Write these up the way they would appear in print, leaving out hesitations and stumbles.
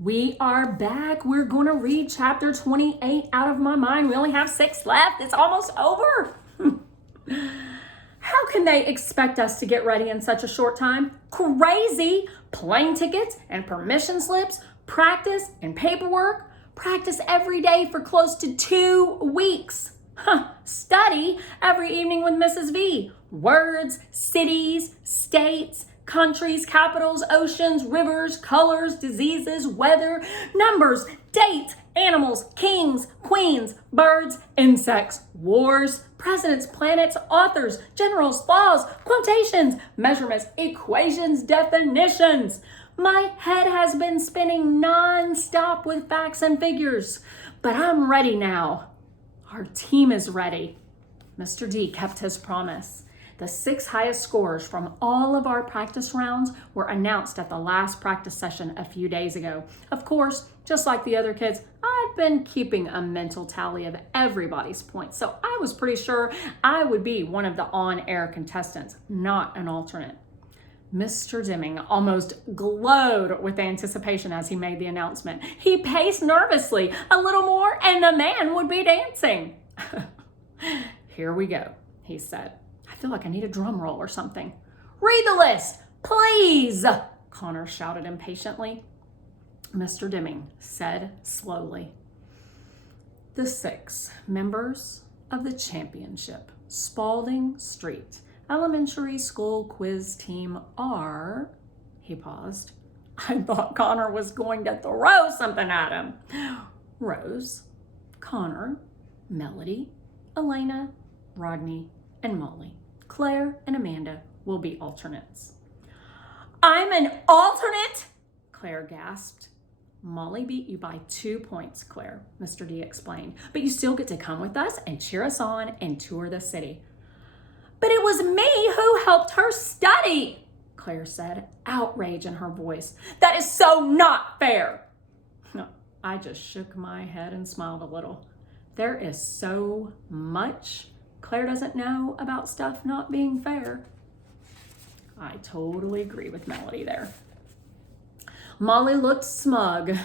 We are back. We're going to read chapter 28 out of my mind. We only have 6 left. It's almost over. How can they expect us to get ready in such a short time? Crazy! Plane tickets and permission slips, practice and paperwork, practice every day for close to 2 weeks. Study every evening with Mrs. V. Words, cities, states, countries, capitals, oceans, rivers, colors, diseases, weather, numbers, dates, animals, kings, queens, birds, insects, wars, presidents, planets, authors, generals, laws, quotations, measurements, equations, definitions. My head has been spinning non-stop with facts and figures, but I'm ready now. Our team is ready. Mr. D kept his promise. The 6 highest scores from all of our practice rounds were announced at the last practice session a few days ago. Of course, just like the other kids, I've been keeping a mental tally of everybody's points, so I was pretty sure I would be one of the on-air contestants, not an alternate. Mr. Deming almost glowed with anticipation as he made the announcement. He paced nervously. A little more and the man would be dancing. Here we go, he said. I feel like I need a drum roll or something. Read the list, please, Connor shouted impatiently. Mr. Deming said slowly. The 6 members of the championship Spalding Street Elementary School quiz team are, he paused. I thought Connor was going to throw something at him. Rose, Connor, Melody, Elena, Rodney, and Molly. Claire and Amanda will be alternates. I'm an alternate? Claire gasped. Molly beat you by 2 points, Claire, Mr. D explained. But you still get to come with us and cheer us on and tour the city. But it was me who helped her study, Claire said, outrage in her voice. That is so not fair. I just shook my head and smiled a little. There is so much Claire doesn't know about stuff not being fair. I totally agree with Melody there. Molly looked smug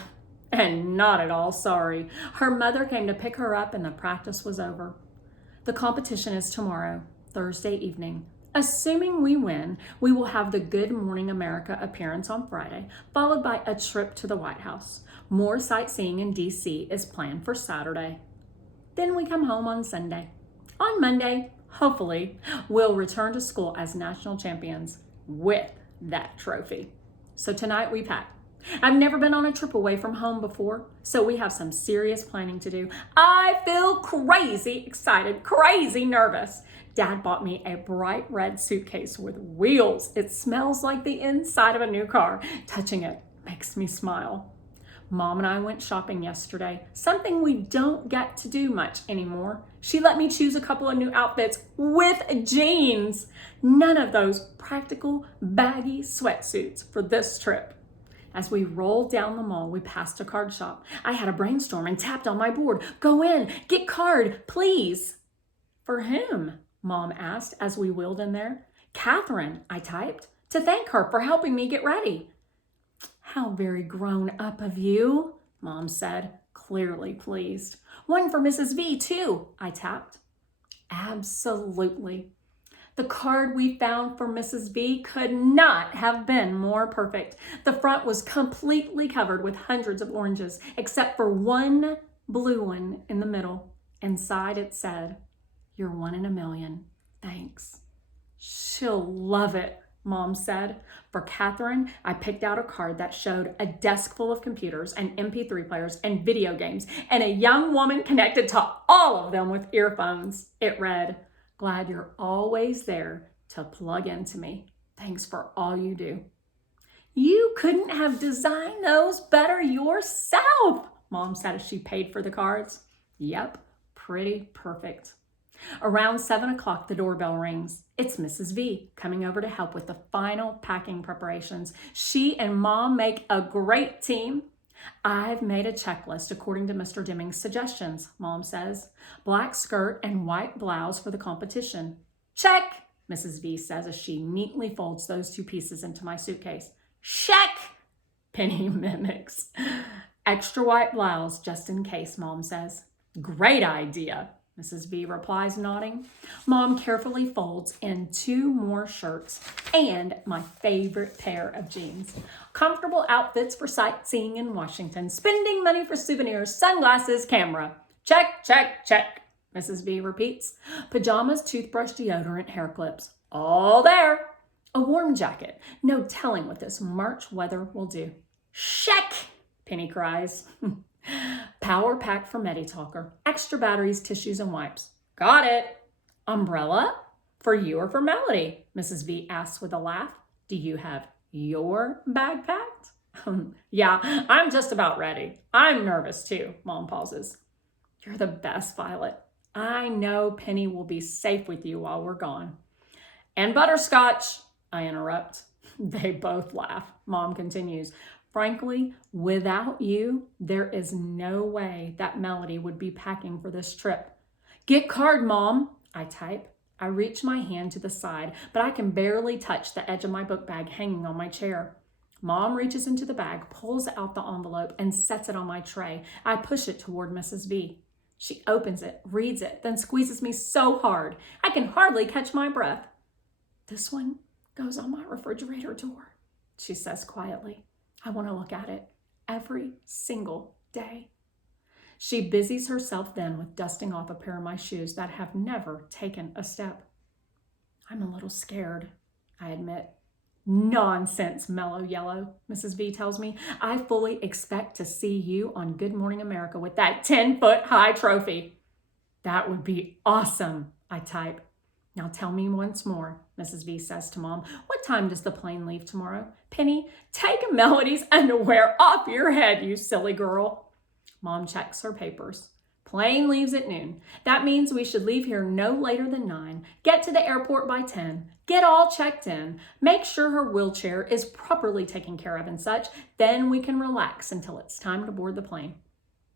and not at all sorry. Her mother came to pick her up and the practice was over. The competition is tomorrow, Thursday evening. Assuming we win, we will have the Good Morning America appearance on Friday, followed by a trip to the White House. More sightseeing in D.C. is planned for Saturday. Then we come home on Sunday. On Monday, hopefully, we'll return to school as national champions with that trophy. So tonight we pack. I've never been on a trip away from home before, so we have some serious planning to do. I feel crazy excited, crazy nervous. Dad bought me a bright red suitcase with wheels. It smells like the inside of a new car. Touching it makes me smile. Mom and I went shopping yesterday, something we don't get to do much anymore. She let me choose a couple of new outfits with jeans. None of those practical baggy sweatsuits for this trip. As we rolled down the mall, we passed a card shop. I had a brainstorm and tapped on my board. Go in, get card, please. For whom? Mom asked as we wheeled in there. Catherine, I typed, to thank her for helping me get ready. How very grown up of you, Mom said, clearly pleased. One for Mrs. V too, I tapped. Absolutely. The card we found for Mrs. V could not have been more perfect. The front was completely covered with hundreds of oranges, except for one blue one in the middle. Inside it said, "You're 1 in a million. Thanks." She'll love it, Mom said. For Catherine, I picked out a card that showed a desk full of computers and MP3 players and video games and a young woman connected to all of them with earphones. It read, "Glad you're always there to plug into me. Thanks for all you do." You couldn't have designed those better yourself, Mom said as she paid for the cards. Yep, pretty perfect. Around 7 o'clock, the doorbell rings. It's Mrs. V coming over to help with the final packing preparations. She and Mom make a great team. I've made a checklist according to Mr. Deming's suggestions, Mom says. Black skirt and white blouse for the competition. Check, Mrs. V says as she neatly folds those 2 pieces into my suitcase. Check! Penny mimics. Extra white blouse just in case, Mom says. Great idea, Mrs. V replies, nodding. Mom carefully folds in 2 more shirts and my favorite pair of jeans. Comfortable outfits for sightseeing in Washington, spending money for souvenirs, sunglasses, camera. Check, check, check, Mrs. V repeats. Pajamas, toothbrush, deodorant, hair clips. All there. A warm jacket. No telling what this March weather will do. Check, Penny cries. Power pack for MediTalker. Extra batteries, tissues, and wipes. Got it. Umbrella? For you or for Melody? Mrs. V asks with a laugh. Do you have your bag packed? Yeah, I'm just about ready. I'm nervous too, Mom pauses. You're the best, Violet. I know Penny will be safe with you while we're gone. And butterscotch, I interrupt. They both laugh. Mom continues. Frankly, without you, there is no way that Melody would be packing for this trip. Get card, Mom, I type. I reach my hand to the side, but I can barely touch the edge of my book bag hanging on my chair. Mom reaches into the bag, pulls out the envelope, and sets it on my tray. I push it toward Mrs. V. She opens it, reads it, then squeezes me so hard I can hardly catch my breath. This one goes on my refrigerator door, she says quietly. I want to look at it every single day. She busies herself then with dusting off a pair of my shoes that have never taken a step. I'm a little scared, I admit. Nonsense, mellow yellow, Mrs. V tells me. I fully expect to see you on Good Morning America with that 10-foot-high trophy. That would be awesome, I type. Now tell me once more, Mrs. V says to Mom, what time does the plane leave tomorrow? Penny, take Melody's underwear off your head, you silly girl. Mom checks her papers. Plane leaves at noon. That means we should leave here no later than 9, get to the airport by 10, get all checked in, make sure her wheelchair is properly taken care of and such, then we can relax until it's time to board the plane.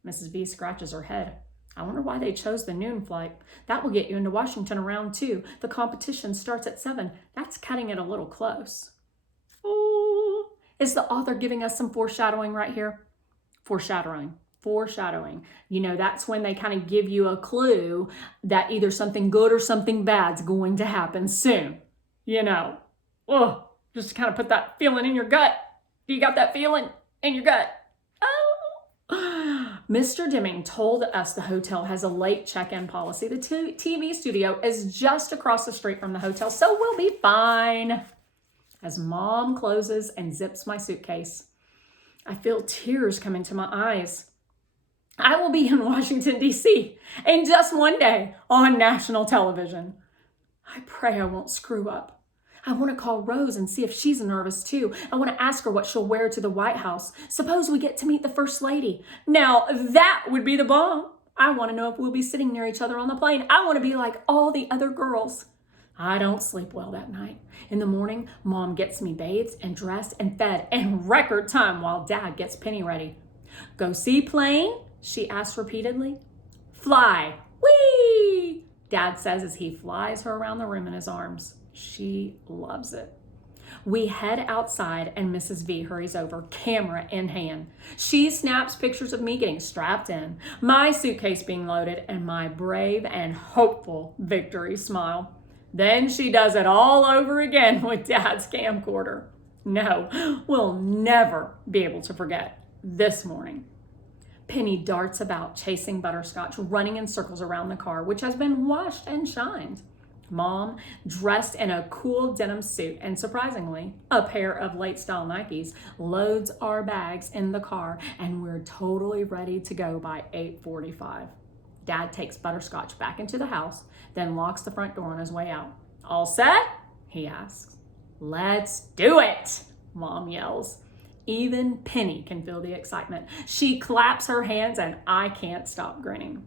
Mrs. V scratches her head. I wonder why they chose the noon flight. That will get you into Washington around 2. The competition starts at 7. That's cutting it a little close. Oh, is the author giving us some foreshadowing right here? Foreshadowing. You know, that's when they kind of give you a clue that either something good or something bad's going to happen soon. You know, just to kind of put that feeling in your gut. You got that feeling in your gut? Mr. Deming told us the hotel has a late check-in policy. The TV studio is just across the street from the hotel, so we'll be fine. As Mom closes and zips my suitcase, I feel tears coming to my eyes. I will be in Washington, D.C. in just one day on national television. I pray I won't screw up. I want to call Rose and see if she's nervous too. I want to ask her what she'll wear to the White House. Suppose we get to meet the First Lady. Now that would be the bomb. I want to know if we'll be sitting near each other on the plane. I want to be like all the other girls. I don't sleep well that night. In the morning, Mom gets me bathed and dressed and fed in record time while Dad gets Penny ready. Go see plane? She asks repeatedly. Fly. Whee! Dad says as he flies her around the room in his arms. She loves it. We head outside and Mrs. V hurries over, camera in hand. She snaps pictures of me getting strapped in, my suitcase being loaded, and my brave and hopeful victory smile. Then she does it all over again with Dad's camcorder. No, we'll never be able to forget this morning. Penny darts about, chasing Butterscotch, running in circles around the car, which has been washed and shined. Mom, dressed in a cool denim suit and, surprisingly, a pair of late-style Nikes, loads our bags in the car, and we're totally ready to go by 8:45. Dad takes Butterscotch back into the house, then locks the front door on his way out. All set? He asks. Let's do it, Mom yells. Even Penny can feel the excitement. She claps her hands, and I can't stop grinning.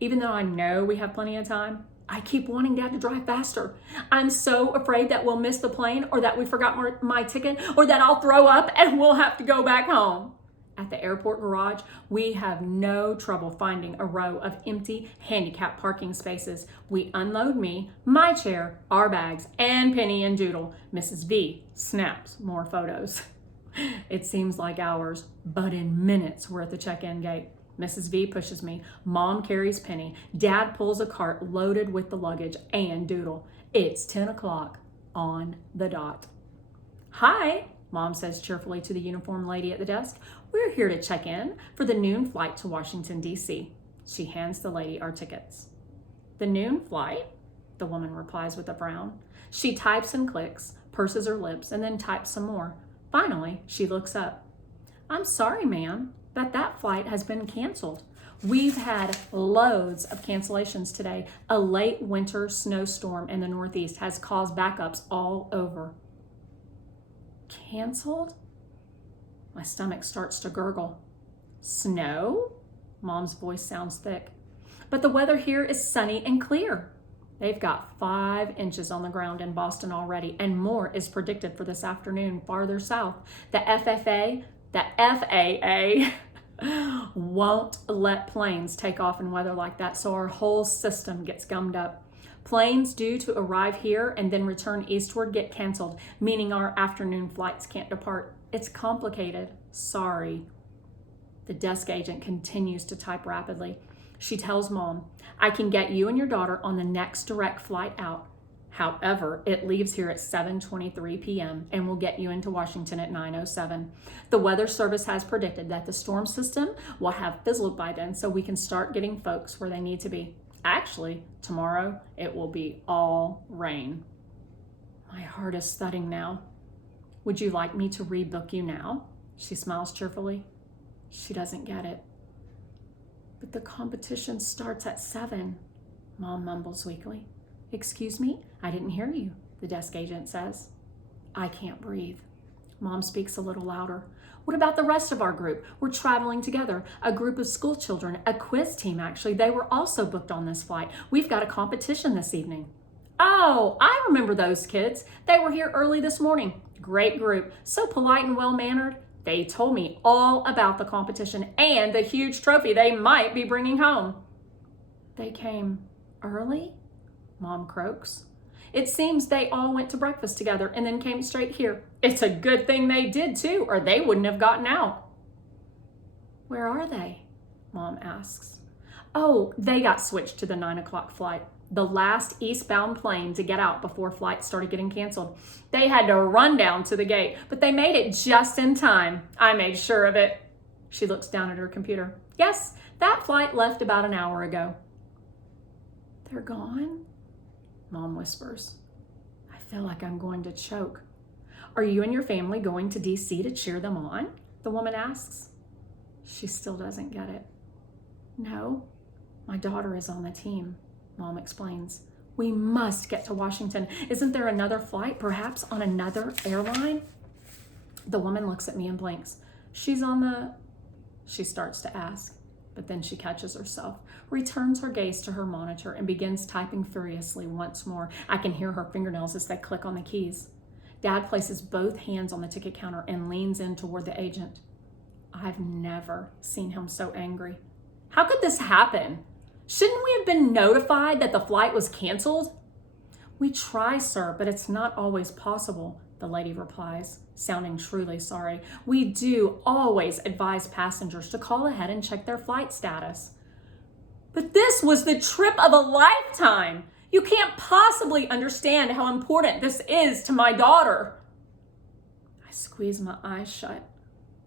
Even though I know we have plenty of time, I keep wanting Dad to drive faster. I'm so afraid that we'll miss the plane, or that we forgot my ticket, or that I'll throw up and we'll have to go back home. At the airport garage, we have no trouble finding a row of empty handicap parking spaces. We unload me, my chair, our bags, and Penny and Doodle. Mrs. V snaps more photos. It seems like hours, but in minutes we're at the check-in gate. Mrs. V pushes me. Mom carries Penny. Dad pulls a cart loaded with the luggage and Doodle. It's 10 o'clock on the dot. Hi, Mom says cheerfully to the uniformed lady at the desk. We're here to check in for the noon flight to Washington, D.C. She hands the lady our tickets. The noon flight? The woman replies with a frown. She types and clicks, purses her lips, and then types some more. Finally, she looks up. I'm sorry, ma'am, but that flight has been canceled. We've had loads of cancellations today. A late winter snowstorm in the Northeast has caused backups all over. Canceled? My stomach starts to gurgle. Snow? Mom's voice sounds thick. But the weather here is sunny and clear. They've got 5 inches on the ground in Boston already, and more is predicted for this afternoon farther south. The FAA won't let planes take off in weather like that, so our whole system gets gummed up. Planes due to arrive here and then return eastward get canceled, meaning our afternoon flights can't depart. It's complicated. Sorry. The desk agent continues to type rapidly. She tells Mom, I can get you and your daughter on the next direct flight out. However, it leaves here at 7:23 p.m. and will get you into Washington at 9:07. The Weather Service has predicted that the storm system will have fizzled by then, so we can start getting folks where they need to be. Actually, tomorrow it will be all rain. My heart is thudding now. Would you like me to rebook you now? She smiles cheerfully. She doesn't get it. But the competition starts at 7, Mom mumbles weakly. Excuse me? I didn't hear you, the desk agent says. I can't breathe. Mom speaks a little louder. What about the rest of our group? We're traveling together. A group of school children, a quiz team actually. They were also booked on this flight. We've got a competition this evening. Oh, I remember those kids. They were here early this morning. Great group. So polite and well-mannered. They told me all about the competition and the huge trophy they might be bringing home. They came early? Mom croaks. It seems they all went to breakfast together and then came straight here. It's a good thing they did too, or they wouldn't have gotten out. Where are they? Mom asks. Oh, they got switched to the 9 o'clock flight. The last eastbound plane to get out before flights started getting canceled. They had to run down to the gate, but they made it just in time. I made sure of it. She looks down at her computer. Yes, that flight left about an hour ago. They're gone? Mom whispers. I feel like I'm going to choke. Are you and your family going to DC to cheer them on? The woman asks. She still doesn't get it. No, my daughter is on the team. Mom explains. We must get to Washington. Isn't there another flight, perhaps on another airline? The woman looks at me and blinks. She's on the... She starts to ask, but then she catches herself, returns her gaze to her monitor, and begins typing furiously once more. I can hear her fingernails as they click on the keys. Dad places both hands on the ticket counter and leans in toward the agent. I've never seen him so angry. How could this happen? Shouldn't we have been notified that the flight was canceled? We try, sir, but it's not always possible, the lady replies, sounding truly sorry. We do always advise passengers to call ahead and check their flight status. But this was the trip of a lifetime. You can't possibly understand how important this is to my daughter. I squeeze my eyes shut.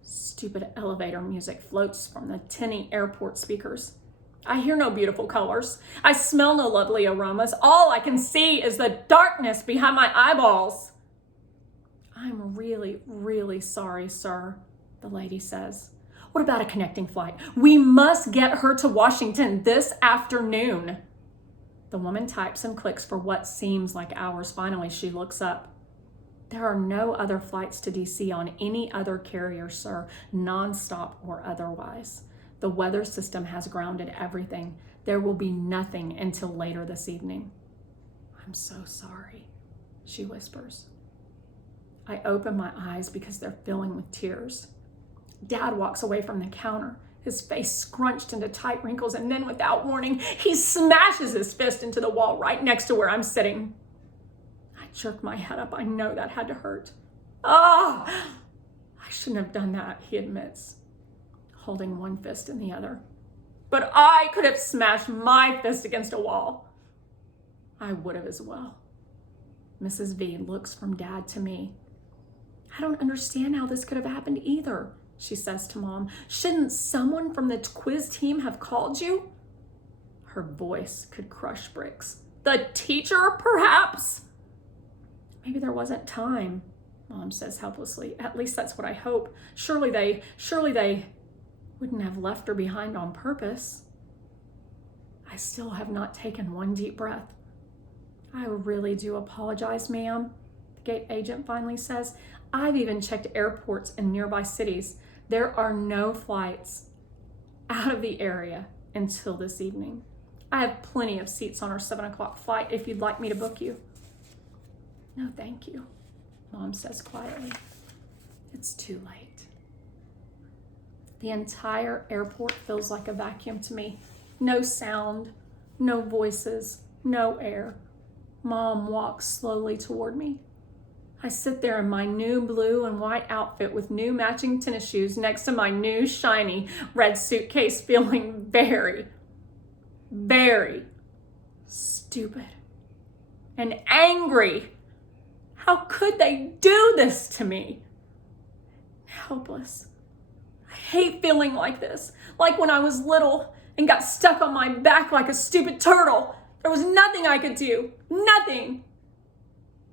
Stupid elevator music floats from the tinny airport speakers. I hear no beautiful colors. I smell no lovely aromas. All I can see is the darkness behind my eyeballs. I'm really, really sorry, sir, the lady says. What about a connecting flight? We must get her to Washington this afternoon. The woman types and clicks for what seems like hours. Finally, she looks up. There are no other flights to DC on any other carrier, sir, nonstop or otherwise. The weather system has grounded everything. There will be nothing until later this evening. I'm so sorry, she whispers. I open my eyes because they're filling with tears. Dad walks away from the counter, his face scrunched into tight wrinkles, and then without warning, he smashes his fist into the wall right next to where I'm sitting. I jerk my head up. I know that had to hurt. I shouldn't have done that, he admits, holding one fist in the other. But I could have smashed my fist against a wall. I would have as well. Mrs. V looks from Dad to me. I don't understand how this could have happened either, she says to Mom. Shouldn't someone from the quiz team have called you? Her voice could crush bricks. The teacher, perhaps? Maybe there wasn't time, Mom says helplessly. At least that's what I hope. Surely they wouldn't have left her behind on purpose. I still have not taken one deep breath. I really do apologize, ma'am, the gate agent finally says. I've even checked airports in nearby cities. There are no flights out of the area until this evening. I have plenty of seats on our 7 o'clock flight if you'd like me to book you. No, thank you, Mom says quietly. It's too late. The entire airport feels like a vacuum to me. No sound, no voices, no air. Mom walks slowly toward me. I sit there in my new blue and white outfit with new matching tennis shoes next to my new shiny red suitcase, feeling very, very stupid and angry. How could they do this to me? Helpless. I hate feeling like this, like when I was little and got stuck on my back like a stupid turtle. There was nothing I could do, nothing.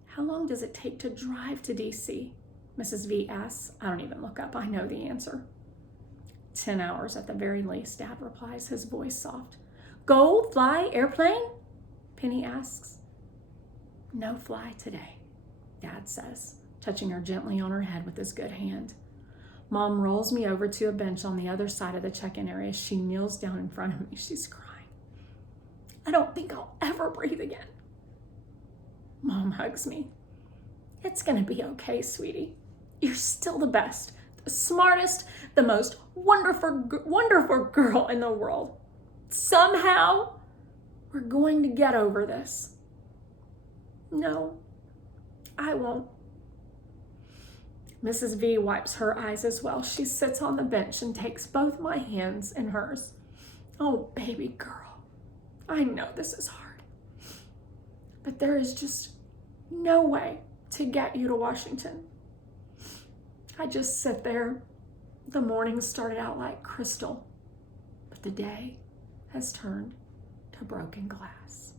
How long does it take to drive to DC? Mrs. V asks. I don't even look up, I know the answer. 10 hours at the very least, Dad replies, his voice soft. Go fly airplane? Penny asks. No fly today, Dad says, touching her gently on her head with his good hand. Mom rolls me over to a bench on the other side of the check-in area. She kneels down in front of me. She's crying. I don't think I'll ever breathe again. Mom hugs me. It's gonna be okay, sweetie. You're still the best, the smartest, the most wonderful girl in the world. Somehow, we're going to get over this. No, I won't. Mrs. V wipes her eyes as well. She sits on the bench and takes both my hands in hers. Oh, baby girl, I know this is hard, but there is just no way to get you to Washington. I just sit there. The morning started out like crystal, but the day has turned to broken glass.